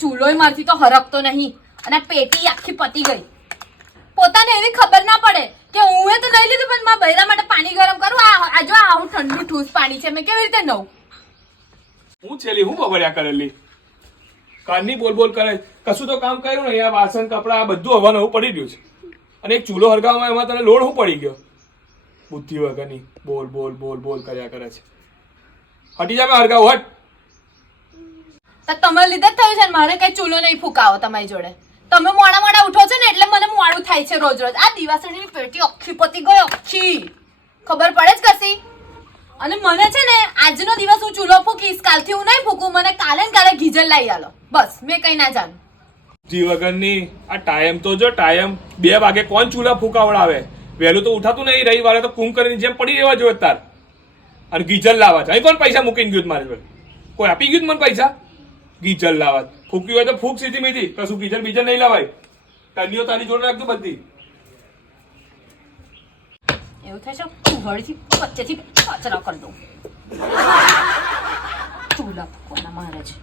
ચૂલોય મારથી તો હરકતો નહીં અને પેટી આખી પતી ગઈ. પોતાને એવી ખબર ના પડે કે હું એ તો લઈ લીધું પણ મારા બૈરા માટે પાણી ગરમ કરું. આ જો આવું ઠંડુ ઠૂસ પાણી છે, મેં કેવી રીતે નવું? હું છેલી હું બગડ્યા કરેલી કારની બોલ કરે, કશું તો કામ કર્યું ને. આ વાસણ કપડા આ બધું હવા નવું પડી ગયું છે અને એક ચૂલો હરગાવવામાં એમાં તને લોડ હું પડી ગયો. બુદ્ધિ વગરની બોલ કર્યા કરે છે. હટી જા, મેં હરગાવ હટ. તો તમારે લીધે જ થયું છે ને, મારે કઈ ચૂલો નહીં ફૂકાવો તમારી જોડે. તમે મોડા ઉઠો છો ને એટલે મને મોડું થાય છે રોજ. આ દિવાસળીની પેટી આખી પતી ગઈ, આખી ખબર પડે જ કશી. અને મને છે ને આજનો દિવસ હું ચૂલો ફૂકીશ, કાલથી હું નહીં ફૂકું. મને કાલે ને કાલે ગીઝર લઈ આલો, બસ. મેં કઈ ના જાણું. બુદ્ધિ વગરની આ ટાઈમ તો જો ટાઈમ 2 વાગે કોણ ચૂલા ફૂકાવડાવે? વહેલું તો ઉઠાતું નહીં. રવિવારે તો કુંભકર્ણની જેમ પડી રહેવા જોઈએ તાર. અને ગીઝર લાવવા છે. અહીં કોણ પૈસા મૂકીને ગયું મારી જોડે? કોઈ આપી ગયું મને પૈસા? ગીઝર લાવવા ફૂક્યું હોય તો ફૂક સીધી મીધી, કશું ગીઝર બીજર નહીં લાવાય. તનીઓ તારી જોડે રાખજો બધી. એવું થશે ઉઘડથી વચ્ચેથી કચરા કરી દઉં. ચૂલા કોના મારે છે?